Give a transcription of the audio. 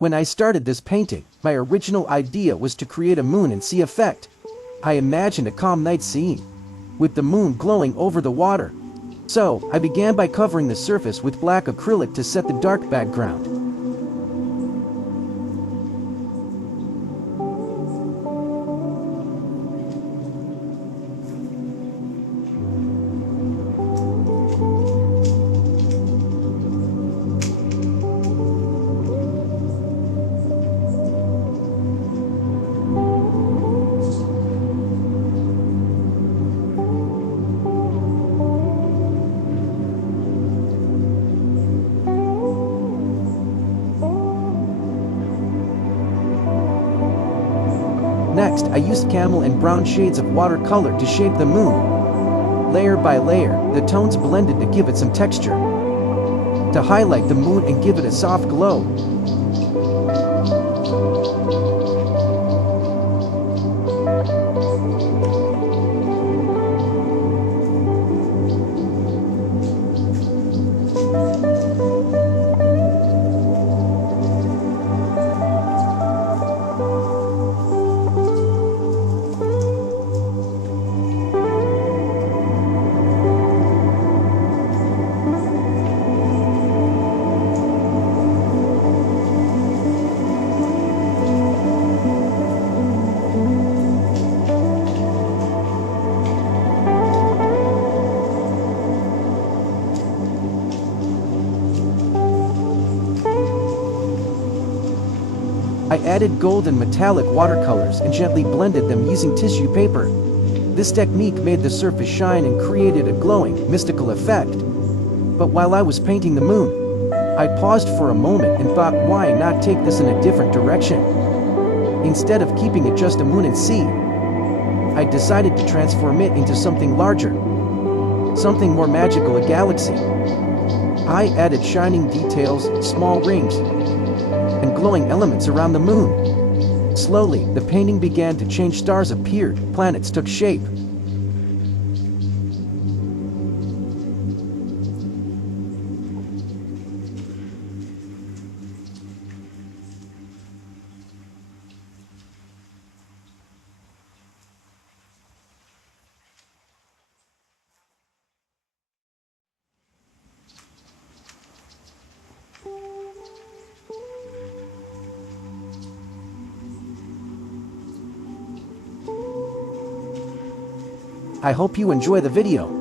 When I started this painting, my original idea was to create a moon and sea effect. I imagined a calm night scene, with the moon glowing over the water. So, I began by covering the surface with black acrylic to set the dark background. Next, I used camel and brown shades of watercolor to shape the moon. Layer by layer, the tones blended to give it some texture, to highlight the moon and give it a soft glow. I added gold and metallic watercolors and gently blended them using tissue paper. This technique made the surface shine and created a glowing, mystical effect. But while I was painting the moon, I paused for a moment and thought, why not take this in a different direction? Instead of keeping it just a moon and sea, I decided to transform it into something larger, something more magical, a galaxy. I added shining details, small rings, and glowing elements around the moon. Slowly, the painting began to change. Stars appeared, planets took shape. I hope you enjoy the video.